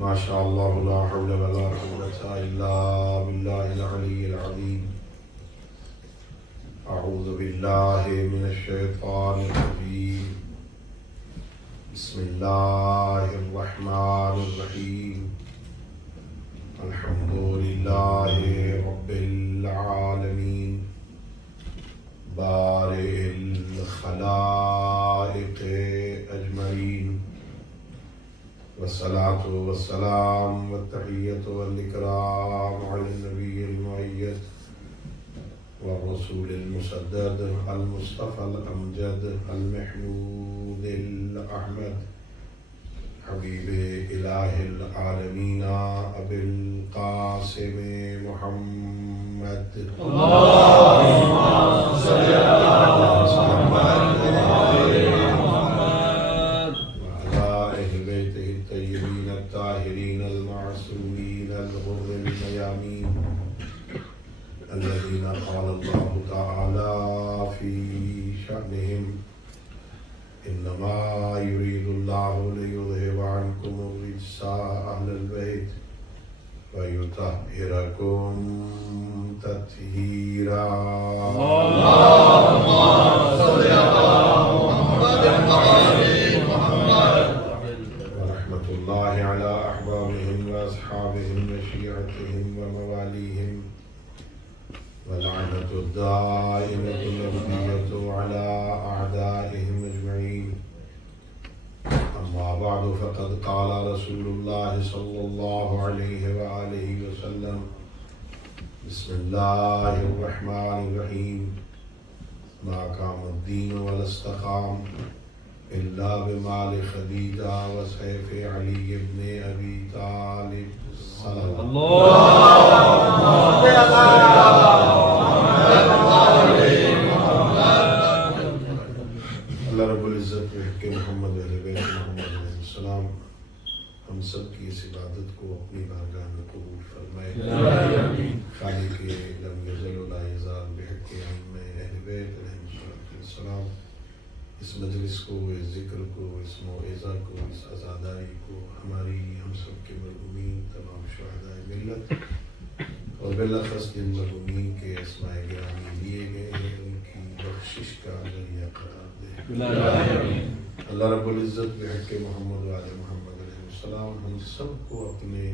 ما شاء الله لا حول ولا قوة إلا بالله العلي العظيم. أعوذ بالله من الشيطان الرجيم. بسم الله الرحمن الرحيم. الحمد لله رب العالمين بارئ الخلائق أجمعين، والصلاة والسلام والتحية والإكرام على النبي المؤيد والرسول المسدد المصطفى الأمجد المحمود الأحمد حبيب إله العالمين أبي القاسم محمد اللهم صل على محمد وعلى أهل بيته الطيبين الطاهرين المعصومين الغر الميامين الذين قال الله تعالى في شأنهم إنما يريد الله ليذهب عنكم الرجس أهل البيت ويطهركم تطهيرا. اللهم صل على محمد وآل محمد. ورحمة الله على أحبابهم وأصحابهم وشيعتهم ومواليهم، ولعنة الدائمة الأبدية على أعدائهم أجمعين. أما بعد، فقد قال رسول الله صلى الله عليه وآله وسلم: بسم الله الرحمن الرحيم. ما قام الدين ولا استقام إلا بمال خديجة وسيف علي بن أبي طالب صلى الله عليه وسلم. اللہ رب العزت کے حق محمد اہل بیت محمد علیہ السلام ہم سب کی اس عبادت کو اپنی بارگاہ میں قبول فرمائے. خالق لم یزل ولا یزال بحق ائمہ اہل بیت علیہ السلام اس مجلس کو، اس ذکر کو، اس موعظہ کو، اس عزاداری کو ہماری ہم سب کے مرحومین تمام شہداء ملت اور بالاخص جن مرحومین کے اسماء گرامی لیے گئے ہیں ان کی بخشش کا ذریعہ قرار دے. اللہ رب العزت بحق محمد وآل محمد علیہ السلام ہم سب کو اپنے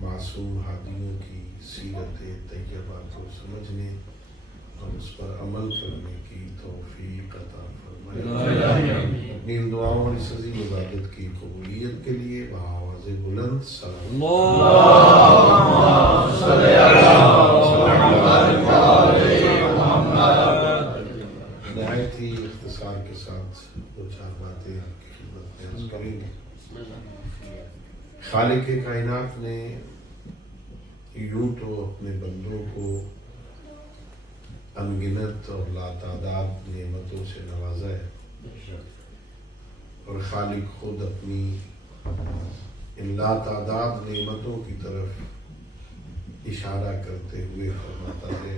معصوم ہادیوں کی سیرت طیبہ کو سمجھنے اور اس پر عمل کرنے کی توفیق عطا فرمائے. اپنی ان دعاؤں اور اس عظیم عبادت کی قبولیت کے لیے بآواز بلند اللہم صلی علی محمد. نہایت ہی اختصار کے ساتھ دو چار باتیں آپ کی خدمت میں عرض کریں گے. خالق کائنات نے یوں تو اپنے بندوں کو انگنت اور لاتعداد نعمتوں سے نوازا ہے، اور خالق خود اپنی ان لاتعداد نعمتوں کی طرف اشارہ کرتے ہوئے فرماتا ہے: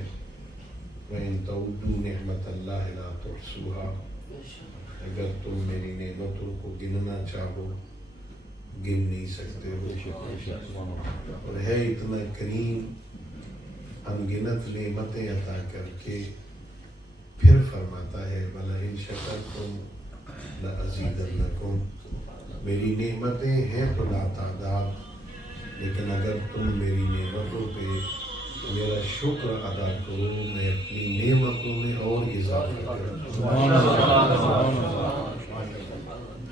وَإِن تَعُدُّوا نِعْمَتَ اللَّهِ لَا تُحْصُوهَا. اگر تم میری نعمتوں کو گننا چاہو گن نہیں سکتے ہو. اور ہے اتنا کریم انگنت نعمتیں عطا کر کے پھر فرماتا ہے: وَلَئِن شَكَرْتُمْ لَأَزِيدَنَّكُمْ. میری نعمتیں ہیں تو لاتعداد، لیکن اگر تم میری نعمتوں پہ میرا شکر ادا کرو میں اپنی نعمتوں میں اور اضافہ کروں.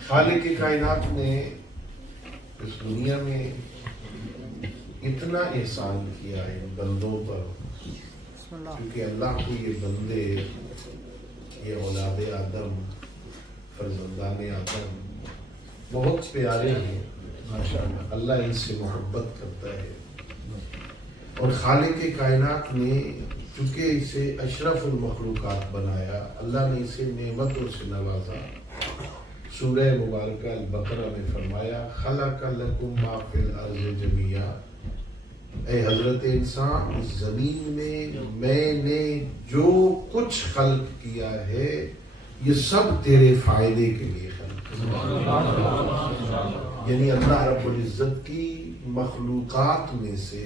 خالق کائنات نے اس دنیا میں اتنا احسان کیا ہے ان بندوں پر، کیونکہ اللہ کو یہ بندے، یہ اولاد آدم، فرزندان آدم بہت پیارے ہیں. اللہ ان سے محبت کرتا ہے، اور خالق کائنات نے چونکہ اسے اشرف المخلوقات بنایا، اللہ نے اسے نعمتوں سے نوازا. سورہ مبارکہ البقرہ میں فرمایا: خلق لکم ما فی الارض جمیعا. اے حضرت انسان، اس زمین میں میں نے جو کچھ خلق کیا ہے یہ سب تیرے فائدے کے لیے خلق. یعنی اللہ رب العزت کی مخلوقات میں سے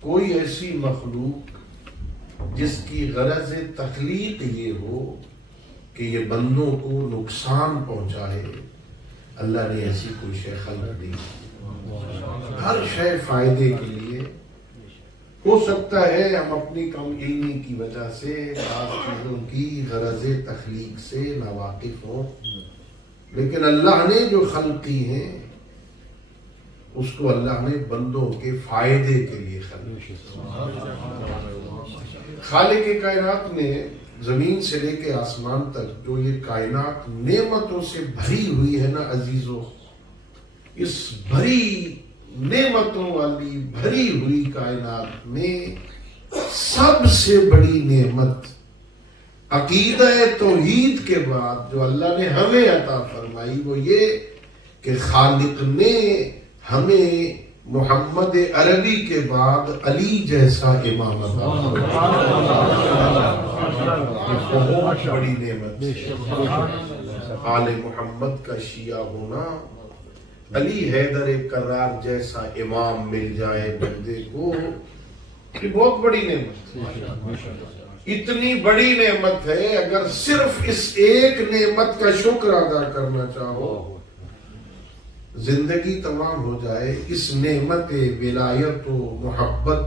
کوئی ایسی مخلوق جس کی غرض تخلیق یہ ہو کہ یہ بندوں کو نقصان پہنچائے، اللہ نے ایسی کوئی شے خلق دی۔ ہر شے فائدے کے لیے ہو سکتا ہے ہم اپنی کم علمی کی وجہ سے بعض چیزوں کی غرض تخلیق سے ناواقف ہوں، لیکن اللہ نے جو خلق کی ہیں اس کو اللہ نے بندوں کے فائدے کے لیے خلق کیا۔ خالق کائنات نے زمین سے لے کے آسمان تک جو یہ کائنات نعمتوں سے بھری ہوئی ہے نا عزیزو، اس بھری نعمتوں والی بھری ہوئی کائنات میں سب سے بڑی نعمت عقیدہ توحید کے بعد جو اللہ نے ہمیں عطا فرمائی وہ یہ کہ خالق نے ہمیں محمد عربی کے بعد علی جیسا امام عطا بہت بڑی نعمت ہے۔ آل محمد کا شیعہ ہونا، علی حیدر کرار جیسا امام مل جائے بندے کو، یہ بہت بڑی نعمت ہے۔ اتنی بڑی نعمت ہے، اگر صرف اس ایک نعمت کا شکر ادا کرنا چاہو زندگی تمام ہو جائے، اس نعمت ولایت و محبت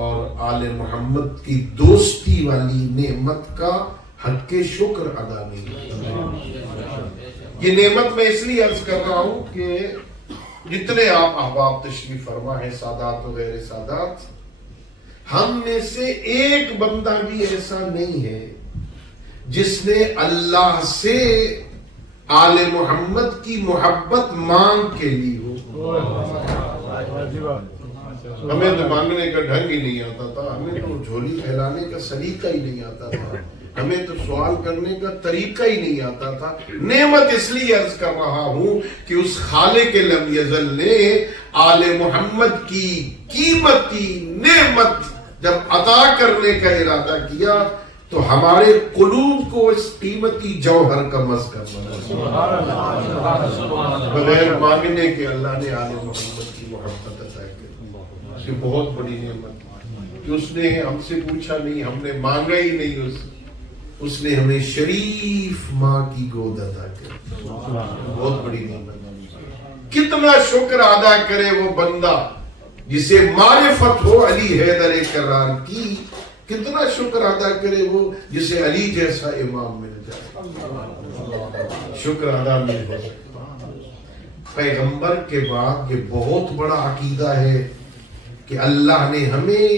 اور آل محمد کی دوستی والی نعمت کا حق شکر ادا نہیں۔ یہ نعمت میں اس لیے عرض کر رہا ہوں کہ جتنے آپ احباب تشریف فرما ہیں، سادات و غیر سادات، ہم میں سے ایک بندہ بھی ایسا نہیں ہے جس نے اللہ سے آل محمد کی محبت مانگ کے لی ہو۔ ہمیں تو مانگنے کا ڈھنگ ہی نہیں آتا تھا، ہمیں تو جھولی پھیلانے کا سلیقہ ہی نہیں آتا تھا، ہمیں تو سوال کرنے کا طریقہ ہی نہیں آتا تھا۔ نعمت اس لیے عرض کر رہا ہوں کہ اس خالق لم یزل نے آل محمد کی قیمتی نعمت جب عطا کرنے کا ارادہ کیا تو ہمارے قلوب کو اس قیمتی جوہر کا مس کرنا، بغیر مانگنے کے اللہ نے آل محمد کی محبت عطا کی۔ یہ بہت بڑی نعمت کہ اس نے ہم سے پوچھا نہیں، ہم نے مانگا ہی نہیں، اس نے ہمیں شریف ماں کی گود عطا کی۔ بہت بڑی نعمت۔ کتنا شکر ادا کرے وہ بندہ جسے معرفت ہو علی حیدر کرار کی، کتنا شکر ادا کرے وہ جسے علی جیسا امام مل جائے، شکر ادا نہیں ہو سکتا۔ پیغمبر کے بعد یہ بہت بڑا عقیدہ ہے کہ اللہ نے ہمیں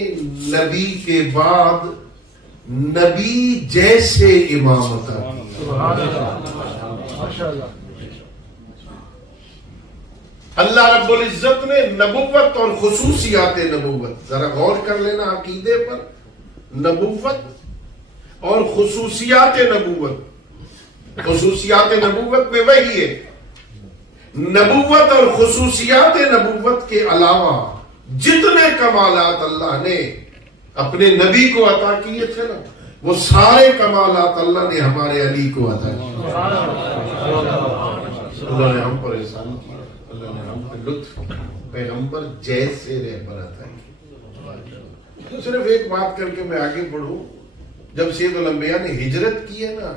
نبی کے بعد نبی جیسے امام عطا کیا۔ اللہ رب العزت نے نبوت اور خصوصیات نبوت، ذرا غور کر لینا عقیدے پر، نبوت اور خصوصیات نبوت۔ خصوصیات نبوت میں وہی ہے، نبوت اور خصوصیات نبوت کے علاوہ جتنے کمالات اللہ نے اپنے نبی کو عطا کیے تھے نا، وہ سارے کمالات اللہ نے ہمارے علی کو عطا کیے۔ اللہ نے ہم پر احسان کیا، اللہ نے ہم پر لطف، پیغمبر جیسے رہبر عطا کیا۔ صرف ایک بات کر کے میں آگے بڑھوں، جب سید الانبیاء نے ہجرت کی ہے نا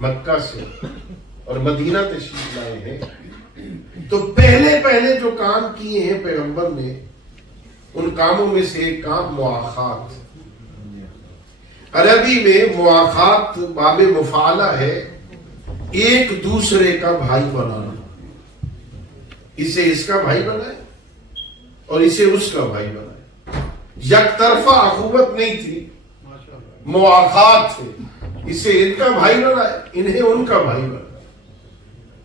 مکہ سے اور مدینہ تشریف لائے ہیں، تو پہلے جو کام کیے ہیں پیغمبر نے، ان کاموں میں سے ایک کام مواخات۔ عربی میں مواخات باب مفعلہ ہے، ایک دوسرے کا بھائی بنانا، اسے اس کا بھائی بنائے اور اسے اس کا بھائی بنائے۔ یک طرفہ اخوت نہیں تھی، مواخات تھے، اسے ان کا بھائی بنائے، انہیں ان کا بھائی بنائے،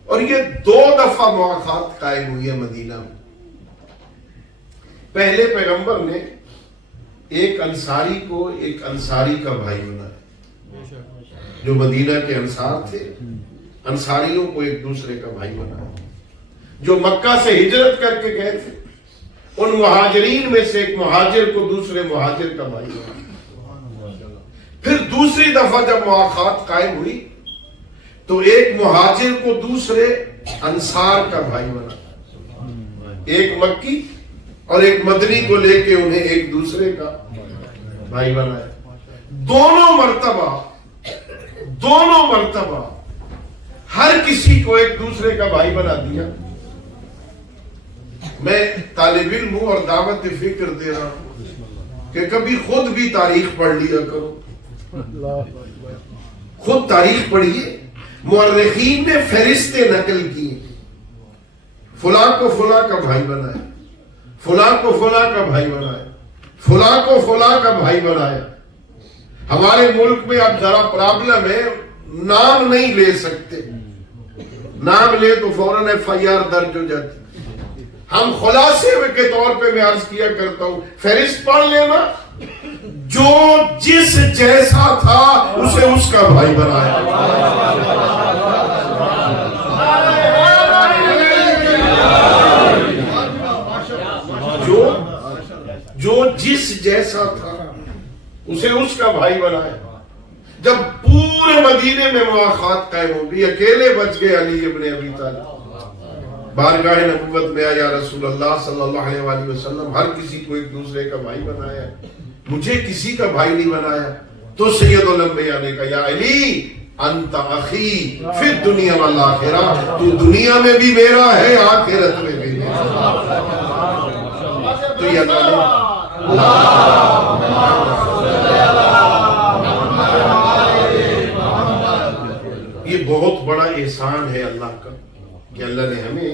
اور یہ 2 دفعہ مواخات قائم ہوئی ہے مدینہ میں۔ پہلے پیغمبر نے ایک انصاری کو ایک انصاری کا بھائی بنایا، جو مدینہ کے انصار تھے، انصاریوں کو ایک دوسرے کا بھائی بنایا۔ جو مکہ سے ہجرت کر کے گئے تھے، ان مہاجرین میں سے ایک مہاجر کو دوسرے مہاجر کا بھائی بنایا۔ پھر دوسری دفعہ جب مواخات قائم ہوئی تو ایک مہاجر کو دوسرے انصار کا بھائی بنا، ایک مکی اور ایک مدنی کو لے کے انہیں ایک دوسرے کا بھائی بنایا۔ دونوں مرتبہ ہر کسی کو ایک دوسرے کا بھائی بنا دیا۔ میں طالب علم ہوں اور دعوت فکر دے رہا ہوں کہ کبھی خود بھی تاریخ پڑھ لیا کرو، خود تاریخ پڑھیے۔ مورخین نے فہرستیں نقل کی، فلاں کو فلاں کا بھائی بنایا، فلاں کو فلاں کا بھائی بنایا، فلاں کو فلاں کا بھائی بنایا۔ ہمارے ملک میں اب ذرا پرابلم ہے، نام نہیں لے سکتے، نام لے تو فوراً FIR درج ہو جاتی۔ ہم خلاصے کے طور پہ میں عرض کیا کرتا ہوں، فہرست پڑھ لینا، جو جس جیسا تھا اسے اس کا بھائی بنایا۔ جو جس جیسا تھا اسے اس کا بھائی بنایا۔ جب پورے مدینے میں مواخات قائم ہو گئی، اکیلے بچ گئے علی ابن ابی طالب، بارگاہ نبوت میں آیا رسول اللہ صلی اللہ علیہ وآلہ وسلم، ہر کسی کو ایک دوسرے کا بھائی بنایا، مجھے کسی کا بھائی نہیں بنایا۔ تو سید الانبیاء نے کہا، یا علی انت اخی فی الدنیا والآخرہ، تو دنیا میں بھی میرا ہے، آخرت میں بھی میرا۔ تو یہ یہ بہت بڑا احسان ہے اللہ کا کہ اللہ نے ہمیں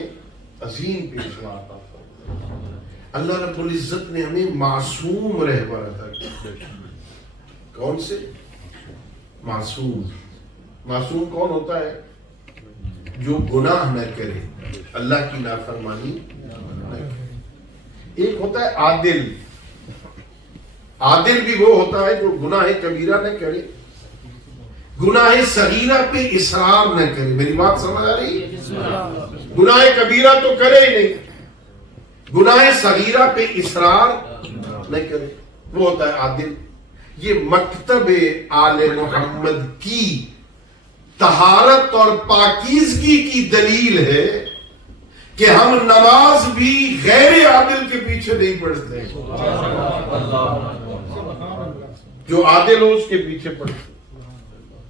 عظیم پیشوا عطا فرمایا۔ اللہ رب العزت نے ہمیں معصوم رہبر عطا کیا۔ کون سے؟ معصوم۔ معصوم کون ہوتا ہے؟ جو گناہ نہ کرے، اللہ کی نافرمانی نہ کرے۔ ایک ہوتا ہے عادل، عادل بھی وہ ہوتا ہے جو گناہ کبیرہ نہ کرے، گناہ صغیرہ پہ اصرار نہ کرے۔ میری بات سمجھ آ رہی ہے؟ گناہ کبیرہ تو کرے ہی نہیں، گناہ صغیرہ پہ اصرار نہ کرے، وہ ہوتا ہے عادل۔ یہ مکتب آل محمد کی طہارت اور پاکیزگی کی دلیل ہے کہ ہم نماز بھی غیر عادل کے پیچھے نہیں پڑھتے، جو عادل ہو اس کے پیچھے پڑھتے۔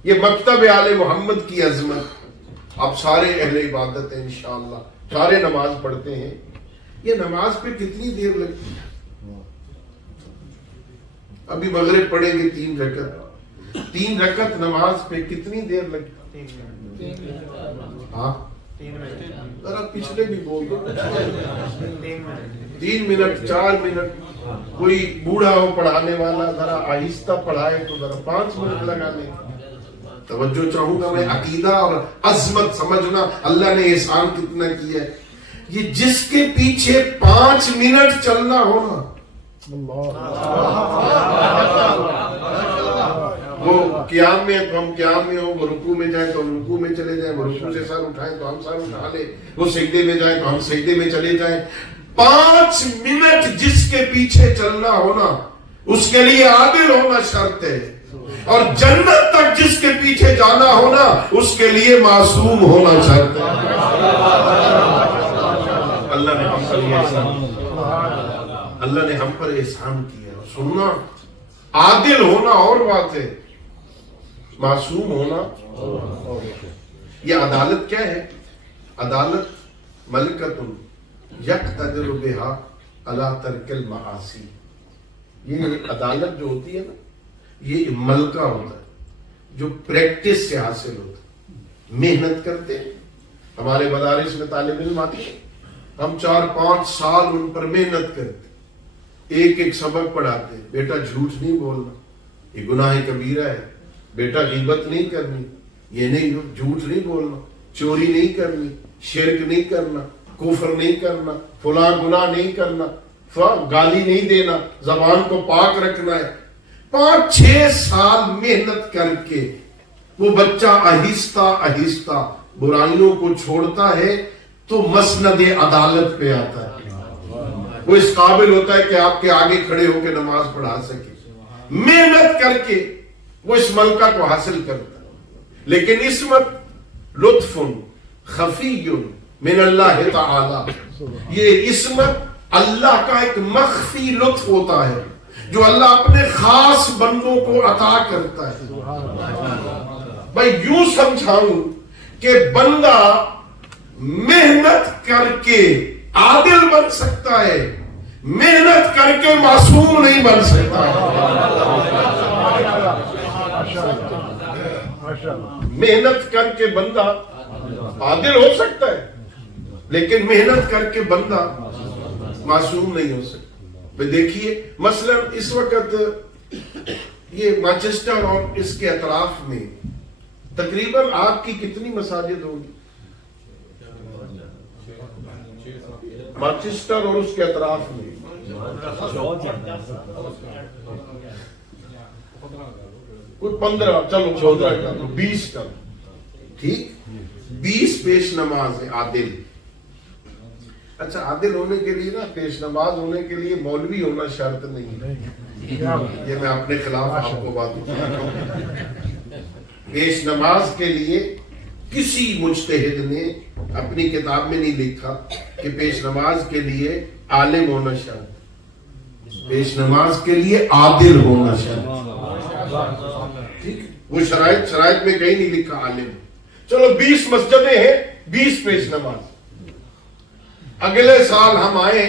یہ مکتب آل محمد کی عظمت۔ اب سارے اہل عبادت ہیں انشاءاللہ، سارے نماز پڑھتے ہیں۔ یہ نماز پہ کتنی دیر لگتی ہے؟ ابھی مغرب پڑھیں گے 3 رکعت، 3 رکعت نماز پہ کتنی دیر لگتی؟ ہاں ذرا پچھلے بھی بول دو۔ 3 منٹ، 4 منٹ۔ کوئی بوڑھا ہو پڑھانے والا ذرا آہستہ پڑھائے تو ذرا 5 منٹ لگا لے۔ توجہ چاہوں گا میں، عقیدہ اور عظمت سمجھنا اللہ نے احسان کتنا کیا ہے۔ یہ جس کے پیچھے 5 منٹ چلنا ہونا، وہ قیام میں تو ہم قیام میں ہو، وہ رکوع میں جائیں تو ہم رکوع میں چلے جائیں، وہ رکوع سے سر اٹھائیں تو ہم سر اٹھا لیں، وہ سجدے میں جائیں تو ہم سجدے میں چلے جائیں۔ 5 منٹ جس کے پیچھے چلنا ہونا، اس کے لیے عادل ہونا شرط ہے، اور جنت تک جس کے پیچھے جانا ہونا اس کے لیے معصوم ہونا شرط ہے۔ اللہ نے ہم پر احسان، اللہ نے ہم پر احسان کیا۔ سننا، عادل ہونا اور بات ہے، معصوم ہونا۔ یہ عدالت کیا ہے؟ عدالت ملکۃ یقتدر بہا علی ترک المعاصی۔ یہ عدالت جو ہوتی ہے نا، یہ ملکہ ہوتا ہے جو پریکٹس سے حاصل ہوتا ہے، محنت کرتے ہیں۔ ہمارے مدارس میں طالب علم آتے ہیں، ہم 4-5 سال ان پر محنت کرتے، ایک ایک سبق پڑھاتے۔ بیٹا جھوٹ نہیں بولنا، یہ گناہ کبیرہ ہے، بیٹا غیبت نہیں کرنی، یہ نہیں، جھوٹ نہیں بولنا، چوری نہیں کرنی، شرک نہیں کرنا، کفر نہیں کرنا، فلاں گناہ نہیں کرنا، گالی نہیں دینا، زبان کو پاک رکھنا ہے۔ 5-6 سال محنت کر کے وہ بچہ آہستہ آہستہ برائیوں کو چھوڑتا ہے تو مسند عدالت پہ آتا ہے، وہ اس قابل ہوتا ہے کہ آپ کے آگے کھڑے ہو کے نماز پڑھا سکے۔ محنت کر کے وہ اس ملکہ کو حاصل کرتا ہے۔ لیکن اس وقت لطف خفی من اللہ تعالی. یہ اسم اللہ کا ایک مخفی لطف ہوتا ہے جو اللہ اپنے خاص بندوں کو عطا کرتا ہے. بھائی یوں سمجھاؤں کہ بندہ محنت کر کے عادل بن سکتا ہے, محنت کر کے معصوم نہیں بن سکتا ہے. محنت کر کے بندہ عادل ہو سکتا ہے لیکن محنت کر کے بندہ معصوم نہیں ہو سکتا. دیکھیے مثلا اس وقت یہ مانچسٹر اور اس کے اطراف میں تقریباً آپ کی کتنی مساجد ہوگی؟ مانچسٹر اور اس کے اطراف میں 15, چلو 14 کا 20 کا, ٹھیک, 20 پیش نماز ہے عادل. اچھا عادل ہونے کے لیے نا, پیش نماز ہونے کے لیے مولوی ہونا شرط نہیں ہے. یہ میں اپنے خلاف آپ کو بات بتاتا ہوں. پیش نماز کے لیے کسی مجتہد نے اپنی کتاب میں نہیں لکھا کہ پیش نماز کے لیے عالم ہونا شرط, پیش نماز کے لیے عادل ہونا شرط. وہ شرائط میں کہیں نہیں لکھا عالم. چلو 20 مسجدیں ہیں, 20 پیش نماز. اگلے سال ہم آئے,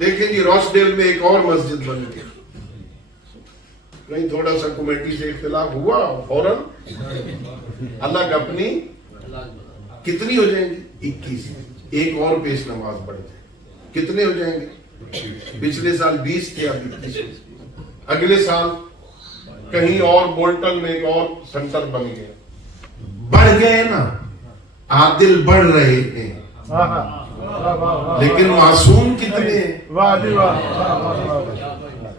دیکھیں جی روس ڈیل میں ایک اور مسجد بن گئی. کہیں تھوڑا سا کمیٹی سے اختلاف ہوا, فوراً اللہ کا اپنی کتنی ہو جائیں گی 21, ایک اور پیش نماز بڑھ جائے, کتنے ہو جائیں گے؟ پچھلے سال 20 تھے, اب 21. اگلے سال کہیں اور بولٹن میں ایک اور سینٹر بن گیا. بڑھ گئے نا, عادل بڑھ رہے ہیں لیکن معصوم کتنے ہیں؟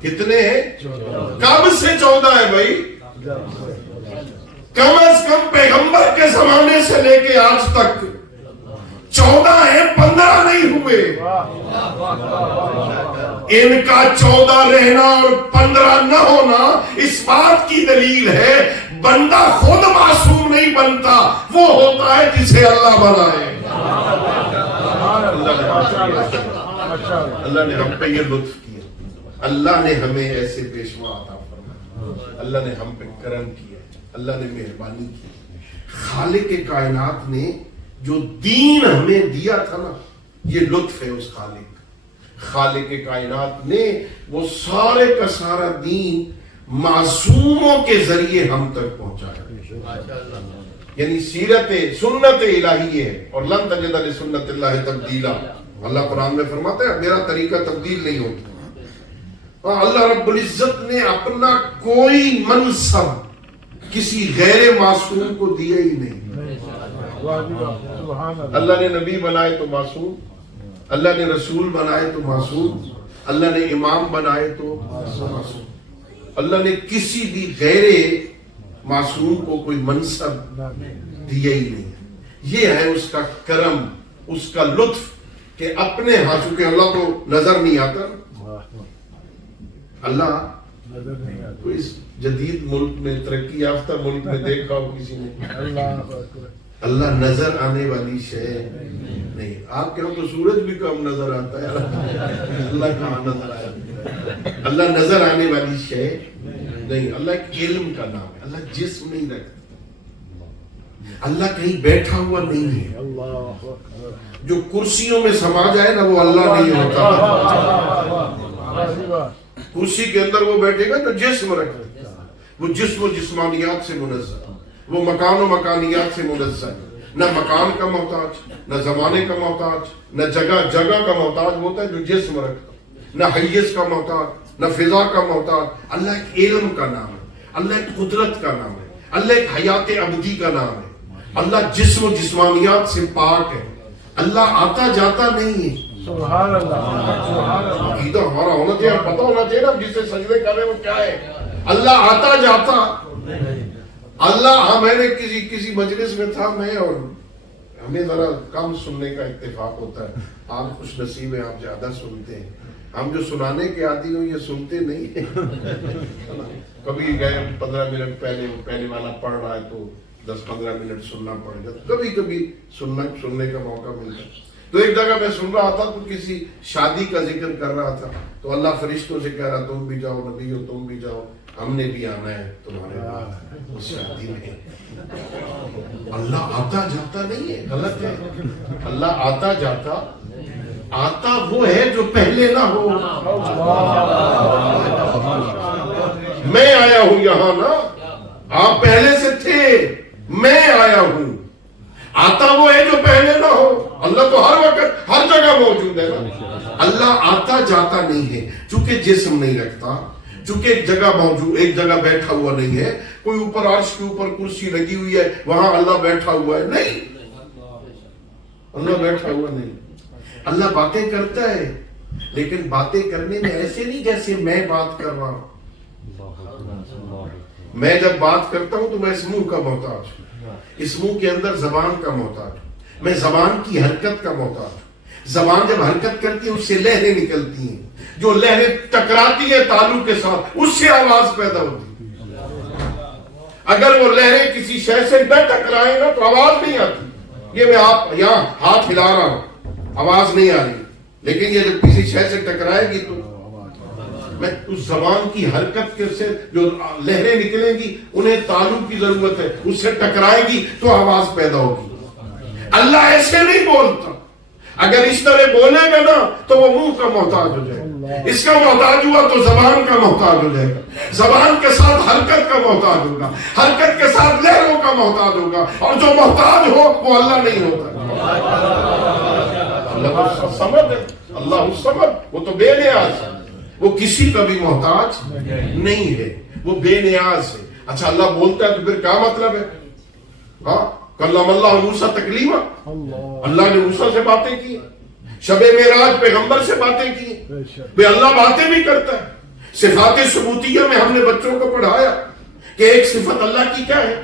کتنے ہیں؟ کب سے 14 ہے بھائی, کم از کم پیغمبر کے زمانے سے لے کے آج تک 14 ہیں, 15 نہیں ہوئے. ان کا 14 رہنا اور 15 نہ ہونا اس بات کی دلیل ہے بندہ خود معصوم نہیں بنتا, وہ ہوتا ہے جسے اللہ بنائے. اللہ نے ہم پہ یہ لطف کیا, اللہ نے ہمیں ایسے پیشوا عطا فرمایا, اللہ نے ہم پہ کرم کیا, اللہ نے مہربانی کی. خالق کائنات نے جو دین ہمیں دیا تھا نا, یہ لطف ہے اس خالق کائنات نے وہ سارے کا سارا دین معصوموں کے ذریعے ہم تک پہنچایا. یعنی سیرت سنت الہی ہے, اور لن تجد لسنت اللہ تبدیلا. اللہ قرآن میں فرماتا ہے میرا طریقہ تبدیل نہیں ہوتا. اللہ رب العزت نے اپنا کوئی منصب کسی غیر معصوم کو دیا ہی نہیں. اللہ نے نبی بنائے تو معصوم, اللہ نے رسول بنائے تو معصوم, اللہ نے امام بنائے تو معصوم. اللہ نے کسی بھی غیر معصوم کو کوئی منصب دیا ہی نہیں. یہ ہے اس کا کرم, اس کا لطف کہ اپنے ہاں, چونکہ اللہ کو نظر نہیں آتا. اللہ کوئی جدید ملک میں, ترقی یافتہ ملک میں دیکھا ہو کسی نے, اللہ نظر آنے والی شے نہیں. آپ کے ہاں تو سورج بھی کم نظر آتا ہے, اللہ کہاں نظر آیا؟ اللہ نظر آنے والی شے نہیں. اللہ ایک علم کا نام ہے, اللہ جسم نہیں رکھتا, اللہ کہیں بیٹھا ہوا نہیں ہے. جو کرسیوں میں سما جائے نا وہ اللہ نہیں ہوتا. کرسی کے اندر وہ بیٹھے گا تو جسم رکھتا, وہ جسم و جسمانیات سے منزہ, وہ مکان و مکانیات سے منزہ, نہ مکان کا محتاج, نہ زمانے کا محتاج, نہ جگہ کا محتاج ہوتا ہے جو جسم رکھتا, نہ حیز کا محتاج, نہ فضا کا محتاج. اللہ ایک علم کا نام ہے, اللہ ایک قدرت کا نام ہے, اللہ ایک حیات ابدی کا نام ہے. اللہ جسم و جسمانیات سے پاک ہے, اللہ آتا جاتا نہیں ہے. سبحان اللہ, سبحان اللہ. عقیدہ ہمارا ہونا چاہیے, پتہ ہونا چاہیے نا جس سے سجدے کر رہے وہ کیا ہے. اللہ آتا جاتا, اللہ میں نے کسی مجلس میں تھا میں, اور ہمیں ذرا کم سننے کا اتفاق ہوتا ہے. آپ خوش نصیب ہیں, آپ زیادہ سنتے ہیں. ہم جو سنانے کے عادی ہوں یہ سنتے نہیں ہیں. کبھی گئے 15 منٹ پہلے والا پڑھ رہا ہے تو 10-15 منٹ سننا پڑے گا، کبھی کبھی سننے کا موقع ملتا ہے۔ تو ایک جگہ میں سن رہا تھا تو کسی شادی کا ذکر کر رہا تھا، تو اللہ فرشتوں سے کہہ رہا تم بھی جاؤ نبی ہو، تم بھی جاؤ، ہم نے بھی آنا ہے تمہارے بعد اس شادی میں۔ اللہ آتا جاتا نہیں ہے، غلط ہے۔ اللہ آتا جاتا، آتا وہ ہے جو پہلے نہ ہو۔ میں آیا ہوں یہاں نا، آپ پہلے سے تھے، میں آیا ہوں۔ آتا وہ ہے جو پہلے نہ ہو۔ اللہ تو ہر وقت ہر جگہ موجود ہے نا۔ اللہ آتا جاتا نہیں ہے، چونکہ جسم نہیں رکھتا، چونکہ ایک جگہ موجود، ایک جگہ بیٹھا ہوا نہیں ہے، کوئی اوپر عرش کے اوپر کرسی لگی ہوئی ہے وہاں اللہ بیٹھا ہوا ہے، نہیں، اللہ بیٹھا ہوا نہیں۔ اللہ باتیں کرتا ہے، لیکن باتیں کرنے میں ایسے نہیں جیسے میں بات کر رہا ہوں۔ میں جب بات کرتا ہوں تو میں اس منہ کا محتاج ہوں، اس منہ کے اندر زبان کا محتاج ہوں، میں زبان کی حرکت کا محتاج ہوں۔ زبان جب حرکت کرتی ہے اس سے لہریں نکلتی ہیں، جو لہریں ٹکراتی ہیں تالو کے ساتھ، اس سے آواز پیدا ہوتی ہے۔ اگر وہ لہریں کسی شے سے نہ ٹکرائیں نا تو آواز نہیں آتی۔ یہ میں آپ یہاں ہاتھ ہلا رہا ہوں، آواز نہیں آ رہی، لیکن یہ جب کسی شے سے ٹکرائے گی تو میں اس زبان کی حرکت کے سے جو لہریں نکلیں گی انہیں تالو کی ضرورت ہے، اس سے ٹکرائے گی تو آواز پیدا ہوگی۔ اللہ ایسے نہیں بولتا، اگر اس طرح بولے گا نا تو وہ منہ کا محتاج ہو جائے گا، اس کا محتاج ہوا تو زبان کا محتاج ہو جائے گا، زبان کے ساتھ حرکت کا محتاج ہوگا، حرکت کے ساتھ لہروں کا محتاج ہوگا، اور جو محتاج ہو وہ اللہ نہیں ہوتا۔ اللہ سمجھ ہے، اللہ سمجھ، وہ تو بے نیاز ہے، وہ کسی کا بھی محتاج نہیں ہے، وہ بے نیاز ہے۔ اچھا اللہ بولتا ہے تو پھر کیا مطلب ہے؟ ہاں، کلم اللہ موسیٰ تکلیما، اللہ نے موسیٰ سے باتیں کی، شب معراج پیغمبر سے باتیں کی، بے اللہ باتیں بھی کرتا ہے۔ صفات ثبوتیہ میں ہم نے بچوں کو پڑھایا کہ ایک صفت اللہ کی کیا ہے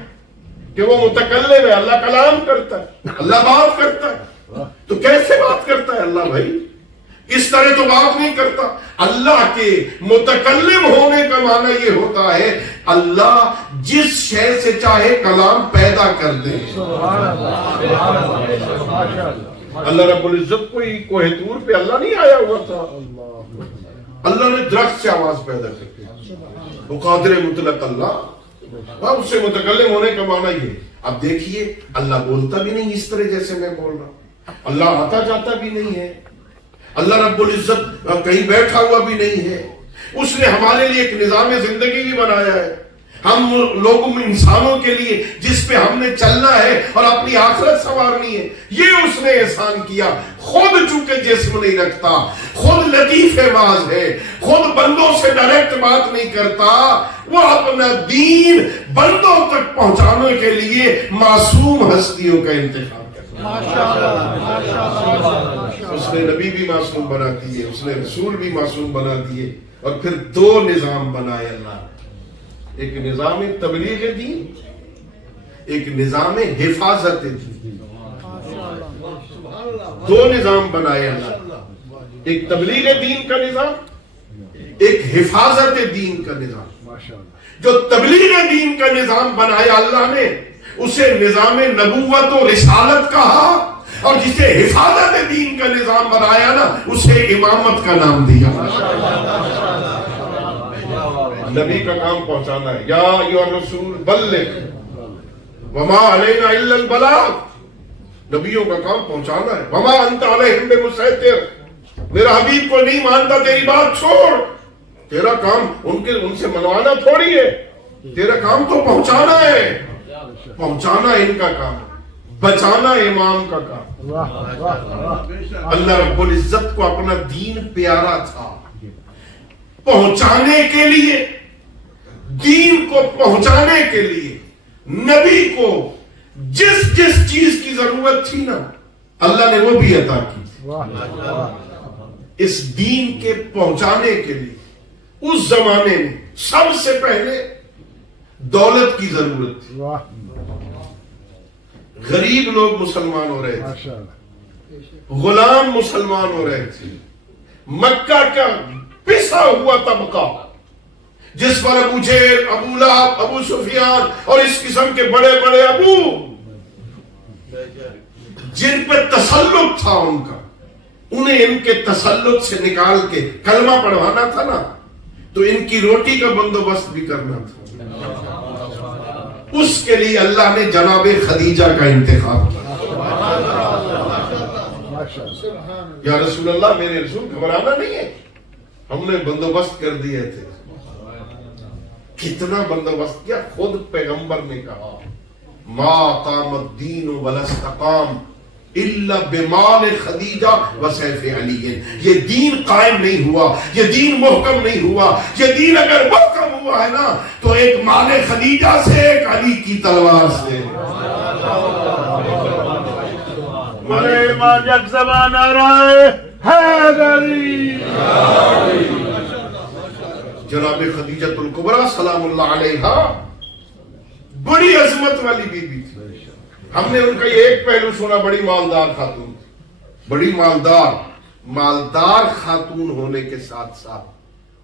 کہ وہ متکلم ہے، اللہ کلام کرتا ہے، اللہ بات کرتا ہے۔ تو کیسے بات کرتا ہے اللہ بھائی؟ اس طرح تو بات نہیں کرتا۔ اللہ کے متکلم ہونے کا معنی یہ ہوتا ہے اللہ جس شے سے چاہے کلام پیدا کر دے۔ اللہ رب العزت کوہ طور پہ اللہ نہیں آیا ہوا تھا، اللہ نے درخت سے آواز پیدا کر دی، وہ قادر مطلق اللہ، اس سے متکلم ہونے کا معنی یہ۔ اب دیکھیے اللہ بولتا بھی نہیں اس طرح جیسے میں بول رہا ہوں، اللہ آتا جاتا بھی نہیں ہے، اللہ رب العزت کہیں بیٹھا ہوا بھی نہیں ہے، اس نے ہمارے لیے ایک نظام زندگی بھی بنایا ہے، ہم لوگوں میں انسانوں کے لیے جس پہ ہم نے چلنا ہے اور اپنی آخرت سنوارنی ہے، یہ اس نے احسان کیا۔ خود چونکہ جسم نہیں رکھتا، خود لطیف باز ہے، خود بندوں سے ڈائریکٹ بات نہیں کرتا، وہ اپنا دین بندوں تک پہنچانے کے لیے معصوم ہستیوں کا انتخاب اس نے نبی بھی معصوم بنا دیے، اس نے رسول بھی معصوم بنا دیے، اور پھر دو نظام بنائے اللہ، ایک نظام تبلیغ دین، ایک نظام حفاظت دین، دو نظام بنائے اللہ، ایک تبلیغ دین کا نظام، ایک حفاظت دین کا نظام۔ جو تبلیغ دین کا نظام بنایا اللہ نے اسے نظام نبوت و رسالت کہا، اور جسے حفاظت دین کا نظام بنایا نا اسے امامت کا نام دیا۔ نبی کا کام پہنچانا ہے، یا ایھا الرسول بلغ وما علینا الا البلاغ، نبیوں کا کام پہنچانا ہے۔ وما انت علیہم بمسیطر، میرا حبیب کو نہیں مانتا تیری بات چھوڑ، تیرا کام ان سے منوانا تھوڑی ہے، تیرا کام تو پہنچانا ہے، پہنچانا ان کا کام، بچانا امام کا کام۔ اللہ رب العزت کو اپنا دین پیارا تھا، پہنچانے کے لیے، دین کو پہنچانے کے لیے نبی کو جس جس چیز کی ضرورت تھی نا اللہ نے وہ بھی عطا کی۔ اس دین کے پہنچانے کے لیے اس زمانے میں سب سے پہلے دولت کی ضرورت تھی، غریب لوگ مسلمان ہو رہے تھے، غلام مسلمان ہو رہے تھے، مکہ کا پسا ہوا طبقہ جس پر ابو جہل، ابو لہب، ابو سفیان اور اس قسم کے بڑے بڑے ابو جن پر تسلط تھا ان کا، انہیں ان کے تسلط سے نکال کے کلمہ پڑھوانا تھا نا، تو ان کی روٹی کا بندوبست بھی کرنا تھا۔ اس کے لیے اللہ نے جناب خدیجہ کا انتخاب کیا۔ یا رسول اللہ، میرے رسول گھبرانا نہیں ہے، ہم نے بندوبست کر دیے تھے۔ کتنا بندوبست کیا، خود پیغمبر نے کہا ما قام الدین ولا استقام الا بمال خدیجہ وسیف علی۔ یہ دین قائم نہیں ہوا، یہ دین محکم نہیں ہوا، یہ دین اگر محکم ہوا ہے نا تو ایک مال خدیجہ سے، ایک علی کی تلوار سے۔ ایمان یک زبان آرائے حیدری۔ جناب خدیجہ الکبریٰ سلام اللہ علیہا بڑی عظمت والی بی بی تھی۔ ہم نے ان کا یہ ایک پہلو سنا، بڑی مالدار خاتون تھی، بڑی مالدار خاتون ہونے کے ساتھ ساتھ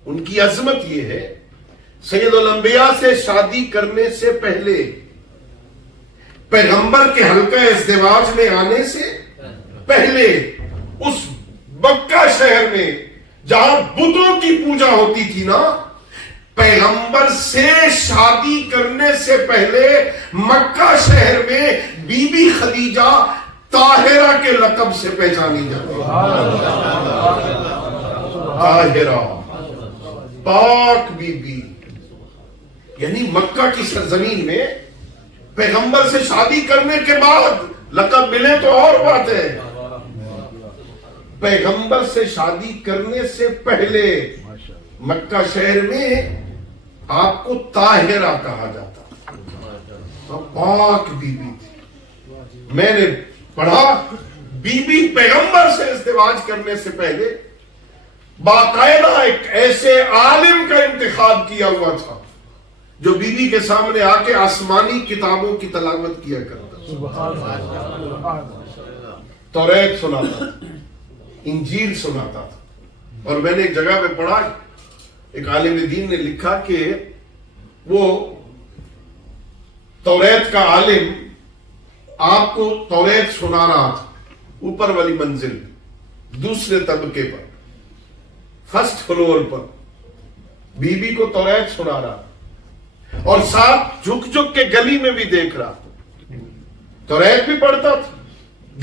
ان کی عظمت یہ ہے، سید الانبیاء سے شادی کرنے سے پہلے، پیغمبر کے حلقہ ازدواج میں آنے سے پہلے، اس مکہ شہر میں جہاں بتوں کی پوجا ہوتی تھی نا، پیغمبر سے شادی کرنے سے پہلے مکہ شہر میں بی بی خدیجہ طاہرہ کے لقب سے پہچانی جاتی ہے۔ طاہرہ، پاک بی بی، یعنی مکہ کی سرزمین میں پیغمبر سے شادی کرنے کے بعد لقب ملے تو اور بات ہے، پیغمبر سے شادی کرنے سے پہلے مکہ شہر میں آپ کو طاہرہ کہا جاتا، پاک بی بی تھی۔ میں نے پڑھا بی بی پیغمبر سے ازدواج کرنے سے پہلے باقاعدہ ایک ایسے عالم کا انتخاب کیا ہوا تھا جو بی بی کے سامنے آ کے آسمانی کتابوں کی تلاوت کیا کرتا، توریت سناتا تھا، انجیل سناتا تھا۔ اور میں نے ایک جگہ پہ پڑھا، ایک عالم دین نے لکھا کہ وہ توریت کا عالم آپ کو توریت سنا رہا تھا، اوپر والی منزل دوسرے طبقے پر، فرسٹ فلور پر بی بی کو توریت سنا رہا، اور ساتھ جھک جھک کے گلی میں بھی دیکھ رہا، توریت بھی پڑھتا تھا،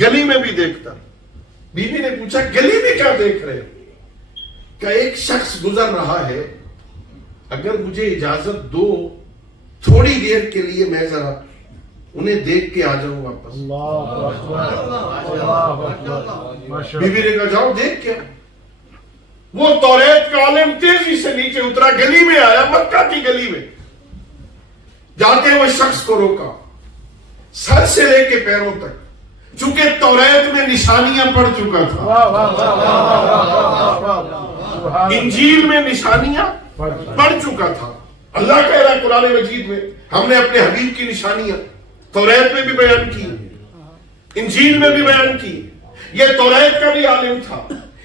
گلی میں بھی دیکھتا۔ بی بی نے پوچھا گلی میں کیا دیکھ رہے ہو؟ کہ ایک شخص گزر رہا ہے، اگر مجھے اجازت دو تھوڑی دیر کے لیے میں ذرا انہیں دیکھ کے آ جاؤں واپس۔ بی بی نے کہا جاؤ دیکھ کے۔ وہ توریت کا عالم تیزی سے نیچے اترا، گلی میں آیا، مکہ کی گلی میں جاتے ہوئے شخص کو روکا، سر سے لے کے پیروں تک، چونکہ توریت میں نشانیاں پڑ چکا تھا، انجیل میں نشانیاں پڑ چکا تھا۔ اللہ کہہ رہا ہے قرآن مجید میں، ہم نے اپنے حبیب کی نشانیاں توریت میں بھی بیان کی، انجیل میں بھی بیان کی۔ یہ توریت کا بھی عالم تھا،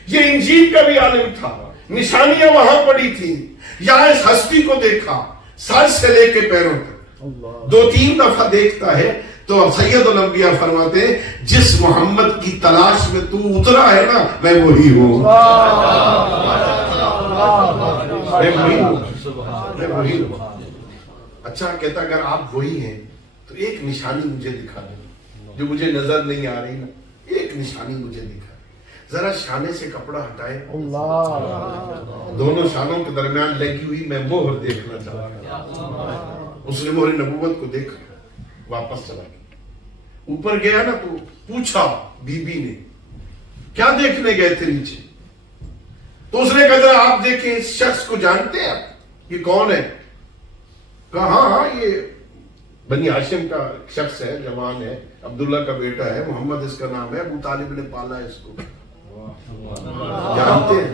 یہ انجیل کا بھی عالم تھا، نشانیاں وہاں پڑی تھی۔ یہاں اس ہستی کو دیکھا، سر سے لے کے پیروں تک، 2-3 دفعہ دیکھتا ہے تو سید الانبیاء فرماتے ہیں جس محمد کی تلاش میں تو اترا ہے نا، میں وہی ہوں، میں وہی ہوں۔ اچھا کہتا اگر آپ وہی ہیں تو ایک نشانی مجھے دکھا دیں جو مجھے نظر نہیں آ رہی نا، ایک نشانی مجھے دکھا دیں، ذرا شانے سے کپڑا ہٹائے، دونوں شانوں کے درمیان لگی ہوئی میں مہر دیکھنا چاہتا ہوں۔ اس نے مہر نبوت کو دیکھا، واپس چلا گیا۔ اوپر گیا نا تو پوچھا بی بی نے کیا دیکھنے گئے تھے نیچے؟ تو اس نے کہا ذرا آپ دیکھیں اس شخص کو جانتے ہیں آپ، یہ کون ہے؟ کہا ہاں یہ بنی ہاشم کا شخص ہے، جوان ہے، عبداللہ کا بیٹا ہے، محمد اس کا نام ہے، ابو طالب نے پالا ہے اس کو، جانتے ہیں،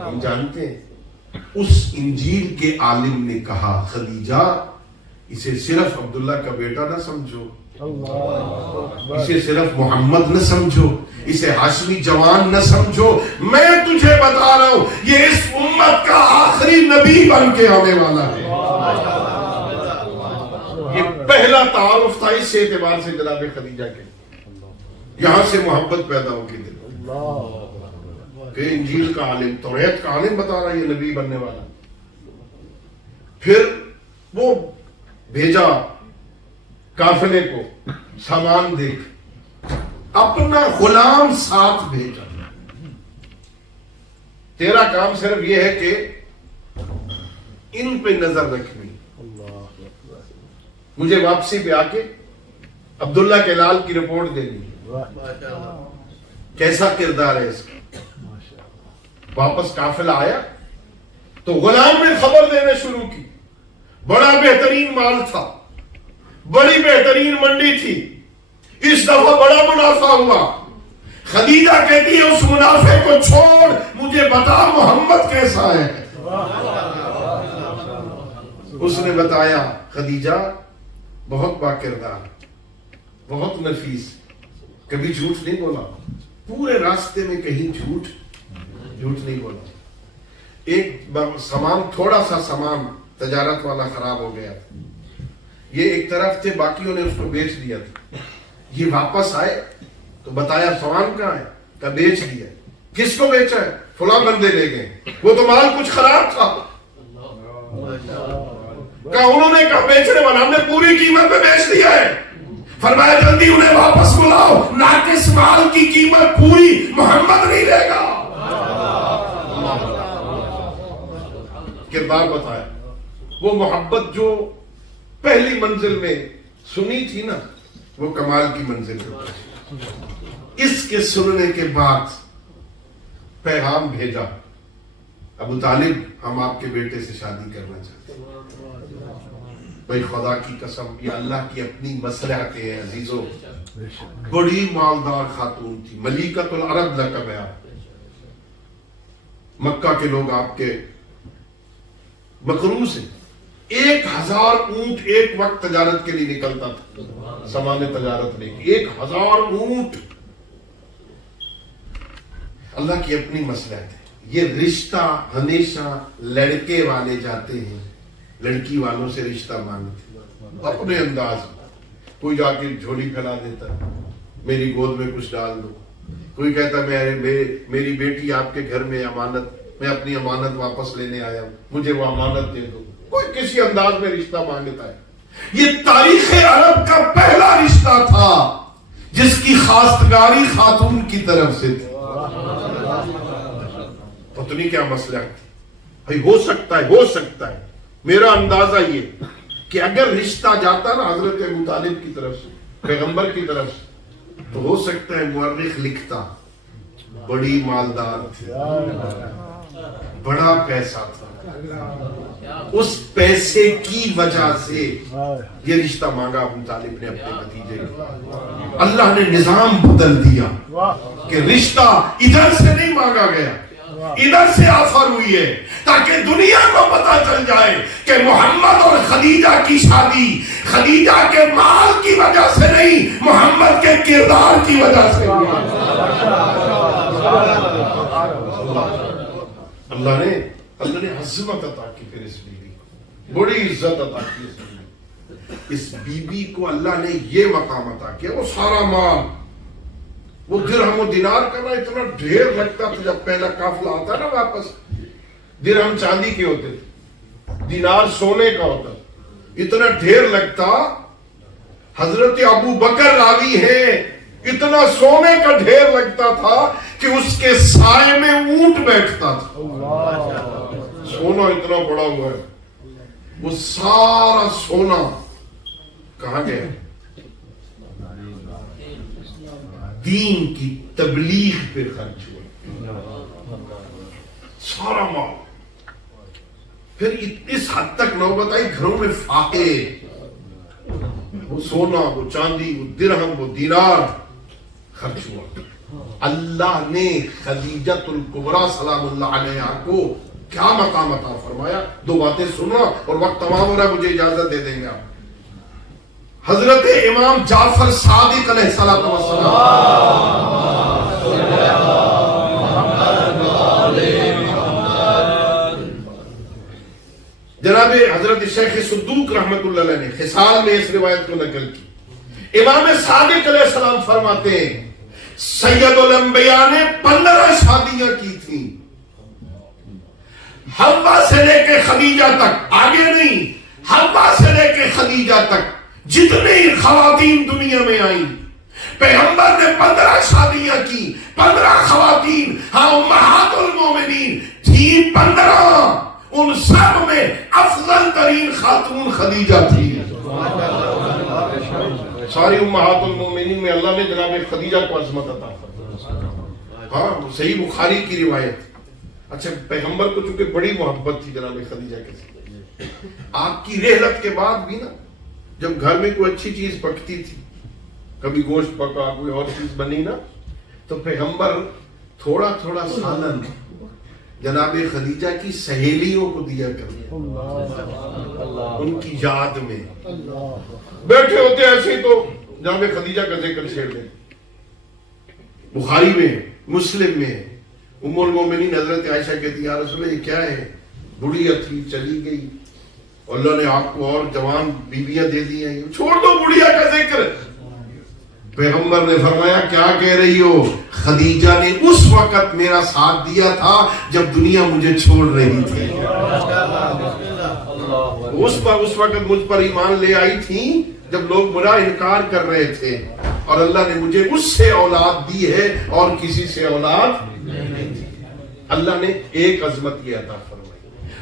ہم جانتے ہیں۔ اس انجیل کے عالم نے کہا خدیجہ اسے صرف عبداللہ کا بیٹا نہ سمجھو، اسے صرف محمد نہ سمجھو، اسے ہاشمی جوان نہ سمجھو، میں تجھے بتا رہا ہوں یہ اس امت کا آخری نبی بن کے آنے والا ہے۔ یہ پہلا تعارف تھا اس اعتبار سے جناب خدیجہ کے، یہاں سے محبت پیدا ہوگی دل کہ انجیل کا عالم، توریت کا عالم بتا رہا ہے یہ نبی بننے والا۔ پھر وہ بھیجا قافلے کو، سامان دیکھ، اپنا غلام ساتھ بھیجا، تیرا کام صرف یہ ہے کہ ان پہ نظر رکھنی، مجھے واپسی پہ آ کے عبداللہ کے لال کی رپورٹ دینی، کیسا کردار ہے اس کا۔ واپس قافلہ آیا تو غلام نے خبر دینے شروع کی، بڑا بہترین مال تھا، بڑی بہترین منڈی تھی، اس دفعہ بڑا منافع ہوا۔ خدیجہ کہتی ہے اس منافع کو چھوڑ، مجھے بتا محمد کیسا ہے۔ اس نے بتایا خدیجہ بہت با کردار، بہت نفیس، کبھی جھوٹ نہیں بولا، پورے راستے میں کہیں جھوٹ نہیں بولا۔ ایک سامان، تھوڑا سا سامان تجارت والا خراب ہو گیا، یہ ایک طرف تھے، باقیوں نے اس کو بیچ دیا تھا۔ یہ واپس آئے تو بتایا سامان کہاں ہے، کہ بیچ دیا۔ کس کو بیچا ہے؟ فلاں بندے لے گئے، وہ تو مال کچھ خراب تھا۔ کہ انہوں نے کہا بیچنے والا، ہم نے پوری قیمت پہ بیچ دیا ہے۔ فرمایا جلدی انہیں واپس بلاؤ، ناقص مال کی قیمت پوری محمد نہیں لے گا۔ کردار بتایا، وہ محبت جو پہلی منزل میں سنی تھی نا، وہ کمال کی منزل ہے۔ اس کے سننے کے بعد پیغام بھیجا، ابو طالب ہم آپ کے بیٹے سے شادی کرنا چاہتے ہیں۔ بھائی خدا کی قسم، یہ اللہ کی اپنی مصلحت ہے عزیزو۔ بڑی مالدار خاتون تھی، ملیکۃ العرب لقب ہے۔ مکہ کے لوگ آپ کے مقروض ہیں۔ 1000 اونٹ ایک وقت تجارت کے لیے نکلتا تھا، سامان تجارت نہیں، 1000 اونٹ۔ اللہ کی اپنی مصلحت ہے۔ یہ رشتہ ہمیشہ لڑکے والے جاتے ہیں لڑکی والوں سے رشتہ مانگتے، اپنے انداز میں۔ کوئی جا کے جھولی پھیلا دیتا ہے، میری گود میں کچھ ڈال دو۔ کوئی کہتا ہے میری بیٹی آپ کے گھر میں امانت، میں اپنی امانت واپس لینے آیا ہوں، مجھے وہ امانت دے دو۔ کوئی کسی انداز میں رشتہ مانگتا ہے۔ یہ تاریخ عرب کا پہلا رشتہ تھا جس کی خواستگاری خاتون کی طرف سے تھی۔ پتہ نہیں کیا مسئلہ ہے بھائی، ہو سکتا ہے میرا اندازہ یہ کہ اگر رشتہ جاتا نا حضرت ابو طالب کی طرف سے، پیغمبر کی طرف سے، تو ہو سکتا ہے مورخ لکھتا بڑی مالدار تھی، بڑا پیسہ تھا، اس پیسے کی وجہ سے یہ رشتہ مانگا ابو طالب نے اپنے بھتیجے کو۔ اللہ نے نظام بدل دیا کہ رشتہ ادھر سے نہیں مانگا گیا، ادھر سے آفر ہوئی ہے، تاکہ دنیا کو پتا چل جائے کہ محمد اور خدیجہ کی شادی خدیجہ کے مال کی وجہ سے نہیں، محمد کے کردار کی وجہ سے۔ اللہ نے عظمت عطا کی، پھر اس بیوی کو بڑی عزت عطا کی۔ اس بیوی کو اللہ نے یہ مقام عطا کیا، وہ سارا مال، وہ درہم و دینار کا نا اتنا ڈھیر لگتا تھا جب پہلا قافلہ آتا نا واپس، درہم چاندی کے ہوتے تھے، دینار سونے کا ہوتا، اتنا ڈھیر لگتا۔ حضرت ابو بکر راوی ہے، اتنا سونے کا ڈھیر لگتا تھا کہ اس کے سائے میں اونٹ بیٹھتا تھا۔ سونا اتنا بڑا ہوا ہے، وہ سارا سونا کہاں گیا؟ دین کی تبلیغ پہ خرچ ہوا سارا مال۔ پھر اس حد تک نوبت آئی گھروں میں فاقے، وہ سونا، وہ چاندی، وہ درہم، وہ دینار خرچ ہوا۔ اللہ نے خدیجۃ الکبریٰ سلام اللہ علیہا کو کیا مقام عطا فرمایا؟ دو باتیں سننا اور وقت تمام ہو رہا ہے، مجھے اجازت دے دیں گے آپ۔ حضرت امام جعفر صادق علیہ الصلوۃ والسلام، جناب حضرت شیخ صدوق رحمت اللہ علیہ نے خصال میں اس روایت کو نقل کی۔ امام صادق علیہ السلام فرماتے ہیں سید الانبیاء نے 15 شادیاں کی تھیں، حوا سے لے کے خدیجہ تک، آگے نہیں، حوا سے لے کے خدیجہ تک جتنی خواتین دنیا میں آئیں، پیغمبر نے 15 شادیاں کی، 15 خواتین، ہاں امہات المومنین تھی 15، ان سب میں افضل ترین خاتون خدیجہ تھی۔ ساری امہات المومنین میں اللہ نے جناب خدیجہ کو عظمت عطا فرمائی۔ ہاں صحیح بخاری کی روایت۔ اچھا پیغمبر کو چونکہ بڑی محبت تھی جناب خدیجہ کے ساتھ، آپ کی رحلت کے بعد بھی نا جب گھر میں کوئی اچھی چیز پکتی تھی، کبھی گوشت پکا، کوئی اور چیز بنی نا، تو پیغمبر تھوڑا تھوڑا سالن جناب خدیجہ کی سہیلیوں کو دیا کرتے، ان کی یاد میں بیٹھے ہوتے ایسے تو جناب خدیجہ کا ذکر چھیڑ دیں۔ بخاری میں، مسلم میں ام المومنین حضرت عائشہ کہتی یا رسول اللہ یہ کیا ہے، بڑھیا تھی چلی گئی، اللہ نے آپ کو اور جوان بیویاں دے دی ہیں، چھوڑ دو بڑھیا کا ذکر۔ پیغمبر نے فرمایا کیا کہہ رہی ہو، خدیجہ نے اس وقت میرا ساتھ دیا تھا جب دنیا مجھے چھوڑ رہی تھی، اس وقت مجھ پر ایمان لے آئی تھی جب لوگ میرا انکار کر رہے تھے، اور اللہ نے مجھے اس سے اولاد دی ہے اور کسی سے اولاد نہیں دی۔ اللہ نے ایک عظمت یہ عطا فرمائی،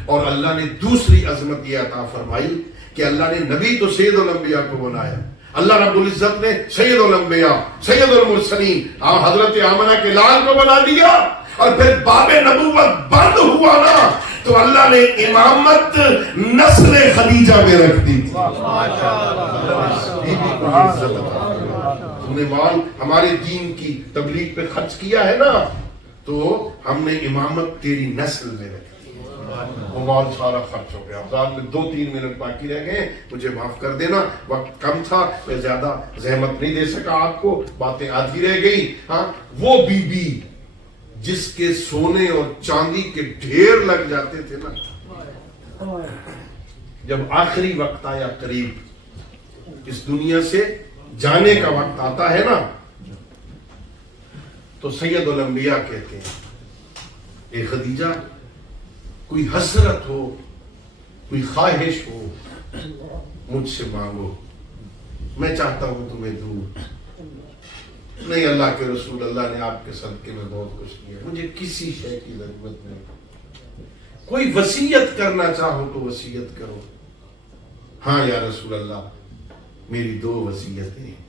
اور اللہ نے دوسری عظمت یہ عطا فرمائی کہ اللہ نے نبی تو سید الانبیاء کو بنایا، اللہ رب العزت نے سید الانبیاء سید المرسلین حضرت آمنہ کے لال کو بنا دیا، اور پھر باب نبوت بند ہوا نا تو اللہ نے امامت نسل خدیجہ میں رکھ دی تھی۔ تم نے مال ہمارے دین کی تبلیغ پہ خرچ کیا ہے نا، تو ہم نے امامت تیری نسل میں رکھ دی، وہ مال سارا خرچ ہو گیا۔ اب میں 2-3 منٹ باقی رہ گئے، مجھے معاف کر دینا، وقت کم تھا، میں زیادہ زحمت نہیں دے سکا آپ کو، باتیں آدھی رہ گئی۔ ہاں وہ بی بی جس کے سونے اور چاندی کے ڈھیر لگ جاتے تھے نا، جب آخری وقت آیا قریب، اس دنیا سے جانے کا وقت آتا ہے نا، تو سید الانبیاء کہتے ہیں اے خدیجہ کوئی حسرت ہو، کوئی خواہش ہو مجھ سے مانگو، میں چاہتا ہوں تمہیں دوں۔ نہیں اللہ کے رسول، اللہ نے آپ کے صدقے میں بہت کچھ کیا، مجھے کسی شے کی ضرورت نہیں، کوئی وصیت کرنا چاہو تو وصیت کرو۔ ہاں یا رسول اللہ میری 2 وصیتیں ہیں،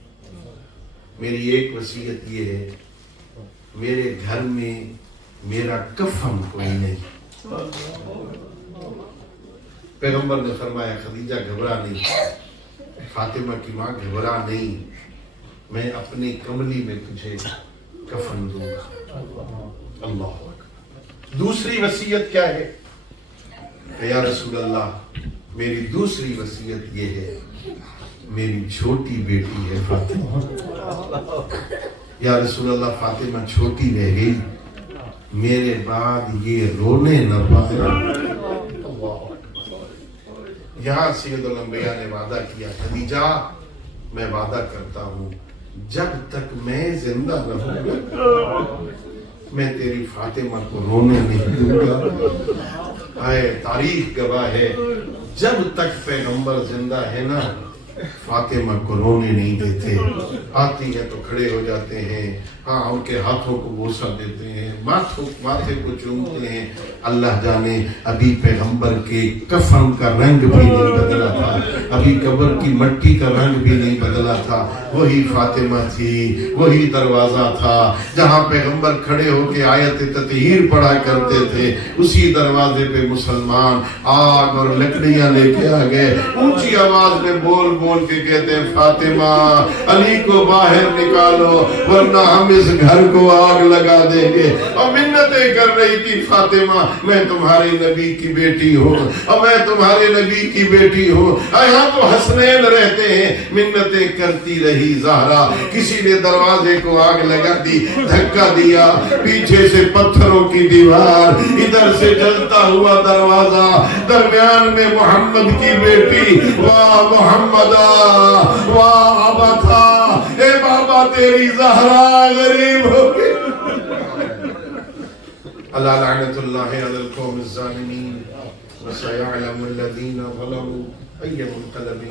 میری ایک وصیت یہ ہے میرے گھر میں میرا کفن کوئی نہیں۔ پیغمبر نے فرمایا خدیجہ گھبرا نہیں، فاطمہ کی ماں گھبرا نہیں، میں اپنی کملی میں تجھے کفن دوں گا۔ اللہ اکبر۔ دوسری وصیت کیا ہے کہ یا رسول اللہ میری دوسری وصیت یہ ہے میری چھوٹی بیٹی ہے فاطمہ، یا رسول اللہ فاطمہ چھوٹی رہ گئی، میرے بعد یہ رونے نہ پائے۔ یہاں سید الانبیاء نے وعدہ کیا خدیجہ میں وعدہ کرتا ہوں جب تک میں زندہ رہوں گا میں تیری فاطمہ کو رونے نہیں دوں گا۔ تاریخ گواہ ہے جب تک پیغمبر زندہ ہے نا فاطمہ کو رونے نہیں دیتے، آتی ہے تو کھڑے ہو جاتے ہیں، ہاں ان کے ہاتھوں کو بوسہ دیتے ہیں، ماتھے کو چومتے ہیں۔ اللہ جانے ابھی پیغمبر کے کفن کا رنگ بھی نہیں بدلا تھا، ابھی قبر کی مٹی کا رنگ بھی نہیں بدلا تھا، وہی فاطمہ تھی، وہی دروازہ تھا جہاں پیغمبر کھڑے ہو کے آیت تطہیر پڑھا کرتے تھے، اسی دروازے پہ مسلمان آگ اور لکڑیاں لے کے آ گئے، اونچی آواز میں بول بول کے کہتے ہیں فاطمہ علی کو باہر نکالو ورنہ ہم اس گھر کو آگ لگا دیں گے. اور منتیں کر رہی تھی فاطمہ میں تمہارے نبی کی بیٹی ہوں اور میں تمہارے نبی کی بیٹی ہوں. یہاں تو حسنین رہتے ہیں. منتیں کرتی رہی زہرا. کسی نے دروازے کو آگ لگا دی, دھکا دیا, پیچھے سے پتھروں کی دیوار, ادھر سے جلتا ہوا دروازہ, درمیان میں محمد کی بیٹی. واہ محمدہ واہ ابتھا, اے بابا تیری زہرا غریب ہو گئی. اللہ لعنت اللہ علی القوم الظالمین وسيعلم الذين ظلموا أي منقلب